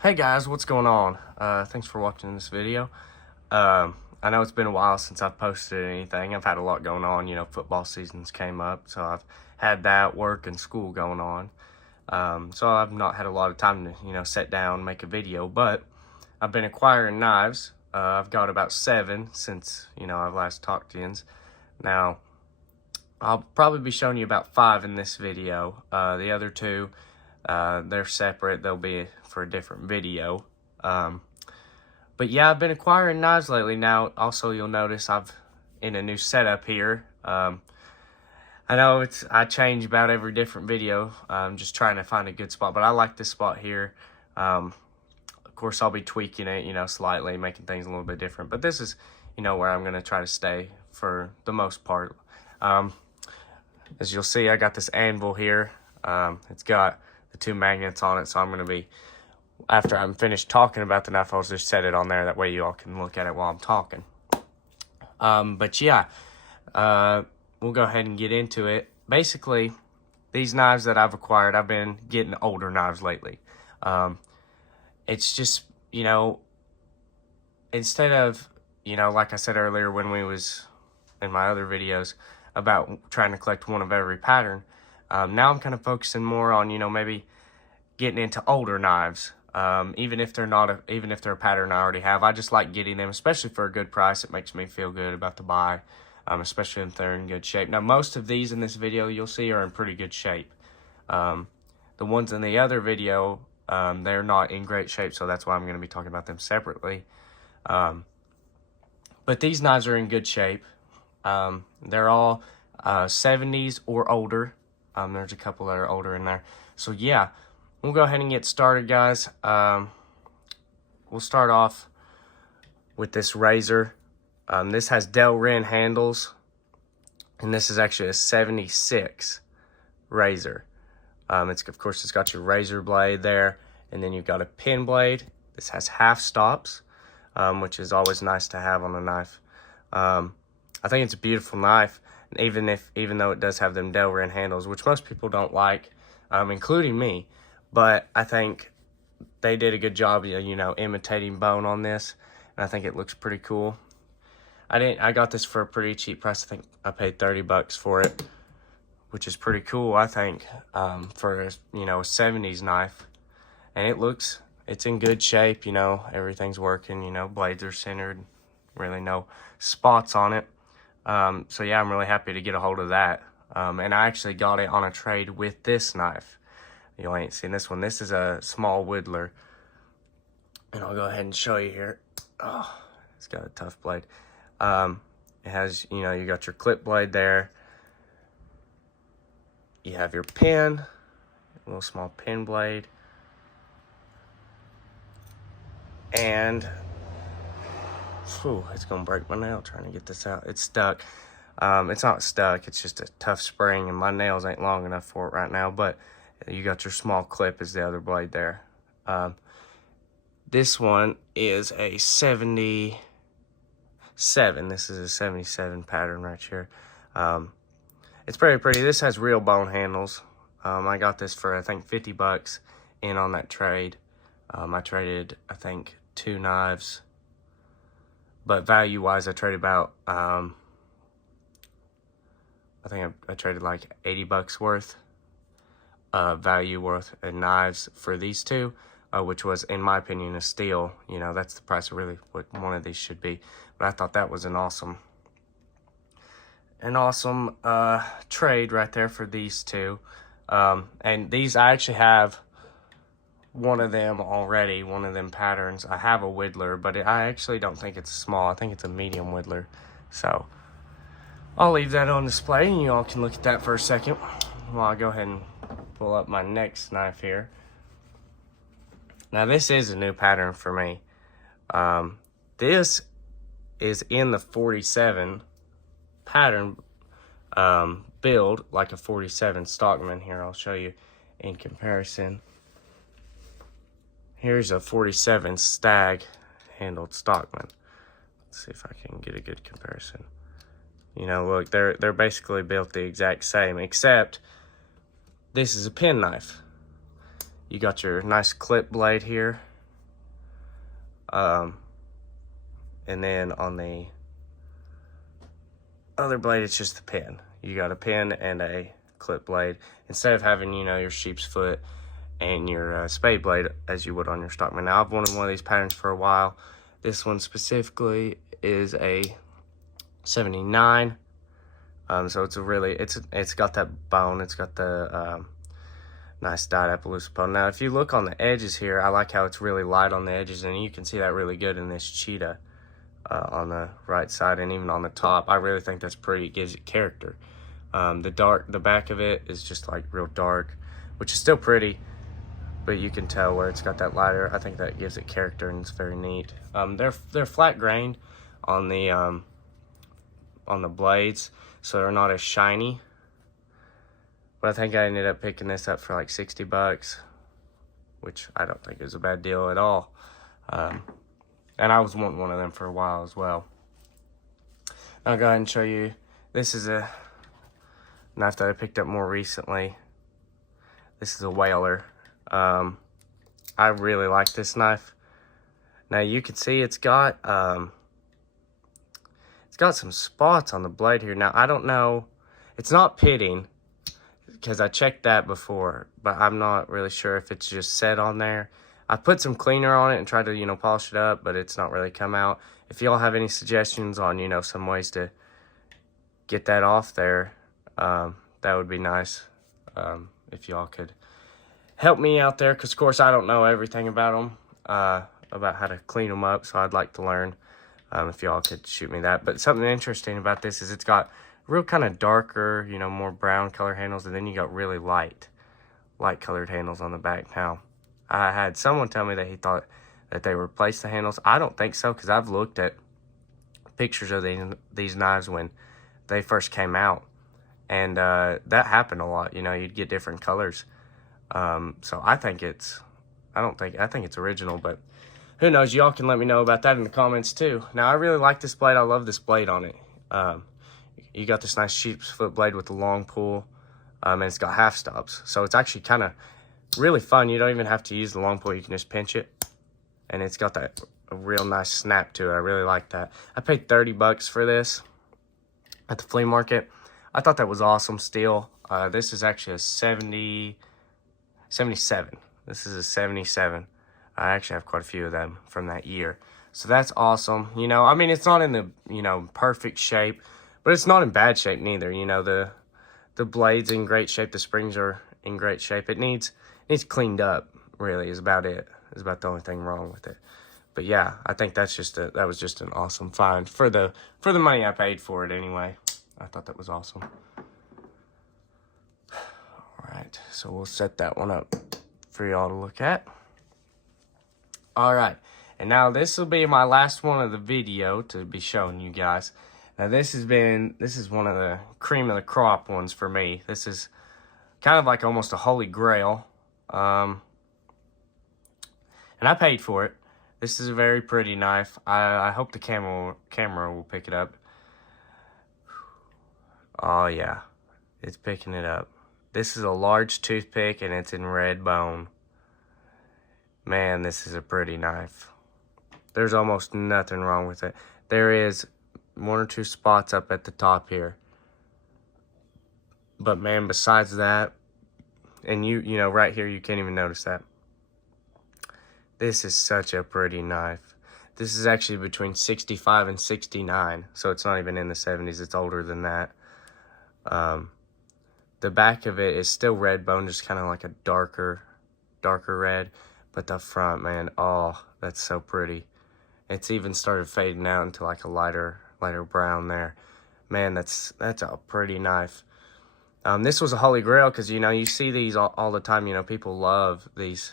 Hey guys, what's going on? Thanks for watching this video. I know it's been a while since I've posted anything. I've had a lot going on, football seasons came up, so I've had that, work and school going on. So I've not had a lot of time to, sit down, make a video, but I've been acquiring knives. I've got about 7 since, I've last talked to you. Now, I'll probably be showing you about 5 in this video. The other 2, they're separate. They'll be for a different video. But yeah, I've been acquiring knives lately. Now, also you'll notice I've in a new setup here. I know I change about every different video. I'm just trying to find a good spot, but I like this spot here. Of course, I'll be tweaking it, slightly, making things a little bit different. But this is, where I'm going to try to stay for the most part. As you'll see, I got this anvil here. It's got the 2 magnets on it, so I'm going to be, after I'm finished talking about the knife, I'll just set it on there. That way you all can look at it while I'm talking. But yeah, we'll go ahead and get into it. Basically, these knives that I've acquired, I've been getting older knives lately. It's just, instead of, like I said earlier when we was in my other videos about trying to collect one of every pattern, now I'm kind of focusing more on, maybe getting into older knives. Even if they're a pattern I already have, I just like getting them, especially for a good price. It makes me feel good about the buy, especially if they're in good shape. Now, most of these in this video you'll see are in pretty good shape. The ones in the other video, they're not in great shape, so that's why I'm going to be talking about them separately. But these knives are in good shape. They're all 70s or older. There's a couple that are older in there. So yeah, we'll go ahead and get started, guys. We'll start off with this razor. This has Delrin handles, and this is actually a 76 razor. Of course, it's got your razor blade there, and then you've got a pin blade. This has half stops, which is always nice to have on a knife. I think it's a beautiful knife, even though it does have them Delrin handles, which most people don't like, including me. But I think they did a good job, imitating bone on this, and I think it looks pretty cool. I got this for a pretty cheap price. I think I paid $30 for it, which is pretty cool, I think, for a 70s knife. And it's in good shape, everything's working, blades are centered, really no spots on it. So yeah, I'm really happy to get a hold of that. And I actually got it on a trade with this knife. You ain't seen this one. This is a small whittler. And I'll go ahead and show you here. Oh, it's got a tough blade. It has, you got your clip blade there. You have your pin, a little small pin blade. And, it's going to break my nail trying to get this out. It's stuck. It's not stuck. It's just a tough spring, and my nails ain't long enough for it right now. But you got your small clip is the other blade there. This one is a 77. This is a 77 pattern right here. It's pretty pretty. This has real bone handles. I got this for, I think, $50 in on that trade. I traded, I think, 2 knives. But value-wise, I traded about, I think I traded like $80 worth. Value worth in knives for these 2, which was, in my opinion, a steal. That's the price of really what one of these should be. But I thought that was an awesome trade right there for these 2. And these, I actually have one of them already, one of them patterns. I have a whittler, but I actually don't think it's small. I think it's a medium whittler. So I'll leave that on display, and you all can look at that for a second while I go ahead and pull up my next knife here. Now, this is a new pattern for me. This is in the 47 pattern build, like a 47 Stockman. Here, I'll show you in comparison. Here's a 47 Stag handled Stockman. Let's see if I can get a good comparison. Look, they're basically built the exact same, except this is a pen knife. You got your nice clip blade here. And then on the other blade, it's just the pin. You got a pin and a clip blade instead of having, you know, your sheep's foot and your spade blade as you would on your Stockman. Now, I've wanted one of these patterns for a while. This one specifically is a 79. So it's a really, it's got that bone. It's got the nice dyed Appaloosa bone. Now, if you look on the edges here, I like how it's really light on the edges, and you can see that really good in this cheetah on the right side and even on the top. I really think that's pretty. It gives it character. The back of it is just like real dark, which is still pretty, but you can tell where it's got that lighter. I think that gives it character, and it's very neat. They're flat grained on the blades, so they're not as shiny. But I think I ended up picking this up for like $60, which I don't think is a bad deal at all. And I was wanting one of them for a while as well. I'll go ahead and show you. This is a knife that I picked up more recently. This is a Whaler. I really like this knife. Now you can see it's got some spots on the blade here. Now I don't know, it's not pitting because I checked that before, but I'm not really sure if it's just set on there. I put some cleaner on it and tried to, you know, polish it up, but it's not really come out. If y'all have any suggestions on, you know, some ways to get that off there, that would be nice. If y'all could help me out there, because of course I don't know everything about them, about how to clean them up, so I'd like to learn. If y'all could shoot me that. But something interesting about this is it's got real kind of darker, you know, more brown color handles, and then you got really light colored handles on the back. Now, I had someone tell me that he thought that they replaced the handles. I don't think so, because I've looked at pictures of these knives when they first came out, and that happened a lot. You know, you'd get different colors. So I think it's original, but who knows? Y'all can let me know about that in the comments too. Now, I really like this blade. I love this blade on it. You got this nice sheep's foot blade with the long pull, and it's got half stops. So it's actually kind of really fun. You don't even have to use the long pull. You can just pinch it, and it's got a real nice snap to it. I really like that. I paid $30 for this at the flea market. I thought that was awesome steel. This is actually a 77. This is a 77. I actually have quite a few of them from that year. So that's awesome. You know, I mean, it's not in the, you know, perfect shape, but it's not in bad shape neither. You know, the blade's in great shape. The springs are in great shape. It needs cleaned up, really, is about it. Is about the only thing wrong with it. But yeah, I think that was just an awesome find for the money I paid for it anyway. I thought that was awesome. All right, so we'll set that one up for y'all to look at. All right, and now this will be my last one of the video to be showing you guys. Now this is one of the cream of the crop ones for me. This is kind of like almost a holy grail, and I paid for it. This is a very pretty knife. I hope the camera will pick it up. Oh yeah, it's picking it up. This is a large toothpick, and it's in red bone. Man, this is a pretty knife. There's almost nothing wrong with it. There is one or two spots up at the top here. But man, besides that, and you know, right here, you can't even notice that. This is such a pretty knife. This is actually between 65 and 69, so it's not even in the 70s. It's older than that. The back of it is still red bone, just kind of like a darker red. But the front, man, oh, that's so pretty. It's even started fading out into like a lighter brown there. Man, that's a pretty knife. This was a holy grail because, you know, you see these all the time. You know, people love these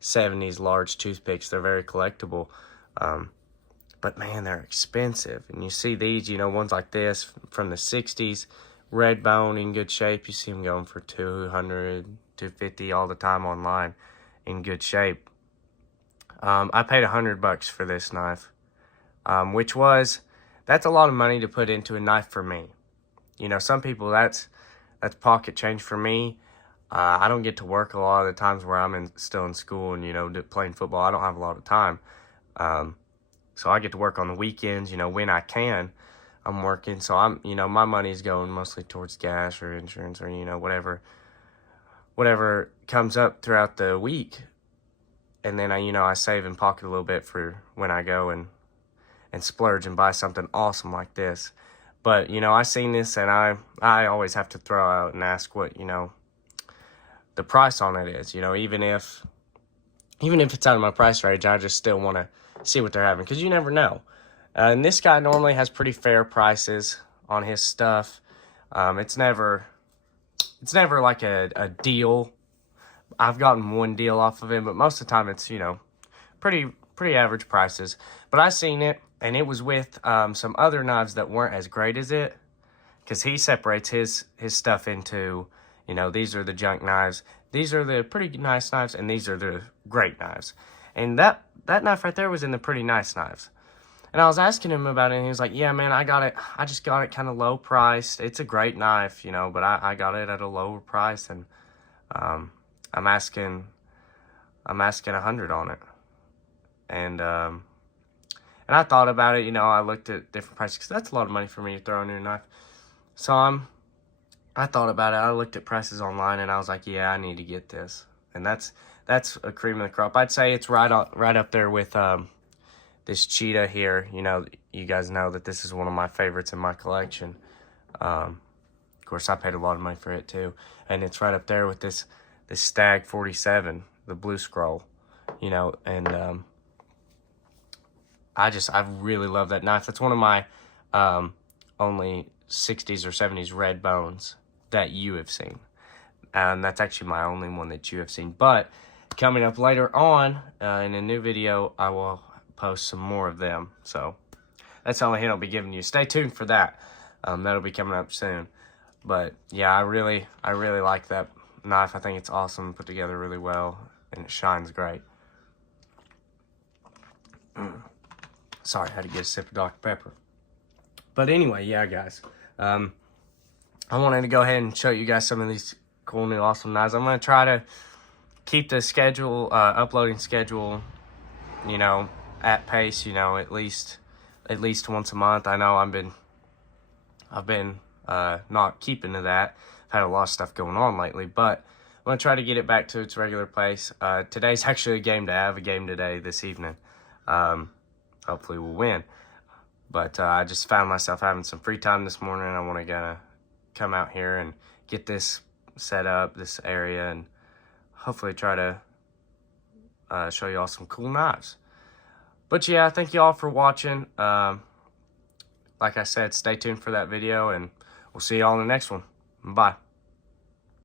70s large toothpicks. They're very collectible. But man, they're expensive. And you see these, you know, ones like this from the 60s, red bone in good shape. You see them going for $200, $250 all the time online in good shape. I paid $100 for this knife, that's a lot of money to put into a knife for me. You know, some people, that's pocket change for me. I don't get to work a lot of the times where I'm still in school and, you know, playing football. I don't have a lot of time. So I get to work on the weekends, you know, when I can. I'm working, so I'm, you know, my money's going mostly towards gas or insurance or, you know, whatever comes up throughout the week. And then I save and pocket a little bit for when I go and splurge and buy something awesome like this. But, you know, I seen this and I always have to throw out and ask what, you know, the price on it is. You know, even if it's out of my price range, I just still want to see what they're having, because you never know. And this guy normally has pretty fair prices on his stuff. It's never like a deal. I've gotten one deal off of him, but most of the time it's, you know, pretty average prices. But I seen it, and it was with some other knives that weren't as great as it, because he separates his stuff into, you know, these are the junk knives, these are the pretty nice knives, and these are the great knives. And that knife right there was in the pretty nice knives. And I was asking him about it, and he was like, yeah, man, I just got it kind of low priced. It's a great knife, you know, but I got it at a lower price, and I'm asking $100 on it. And I thought about it, you know, I looked at different prices, because that's a lot of money for me to throw in your knife. So I thought about it. I looked at prices online, and I was like, yeah, I need to get this. And that's a cream of the crop. I'd say it's right up there with this cheetah here. You know, you guys know that this is one of my favorites in my collection. Of course, I paid a lot of money for it too. And it's right up there with this Stag 47, the blue scroll, you know. And I really love that knife. That's one of my only 60s or 70s red bones that you have seen. And that's actually my only one that you have seen. But coming up later on in a new video, I will post some more of them. So that's the only hint I'll be giving you. Stay tuned for that. That'll be coming up soon. But yeah, I really like that knife. I think it's awesome, put together really well, and it shines great. Sorry, I had to get a sip of Dr. Pepper. But anyway, yeah, guys. I wanted to go ahead and show you guys some of these cool new awesome knives. I'm going to try to keep the schedule, uploading schedule, you know, at pace, you know, at least once a month. I know I've been not keeping to that. I've had a lot of stuff going on lately, but I'm going to try to get it back to its regular pace. Today's actually a game day. I have a game today this evening. Hopefully we'll win. But I just found myself having some free time this morning. I want to come out here and get this set up, this area, and hopefully try to show you all some cool knives. But yeah, thank you all for watching. Like I said, stay tuned for that video, and we'll see you all in the next one. Bye.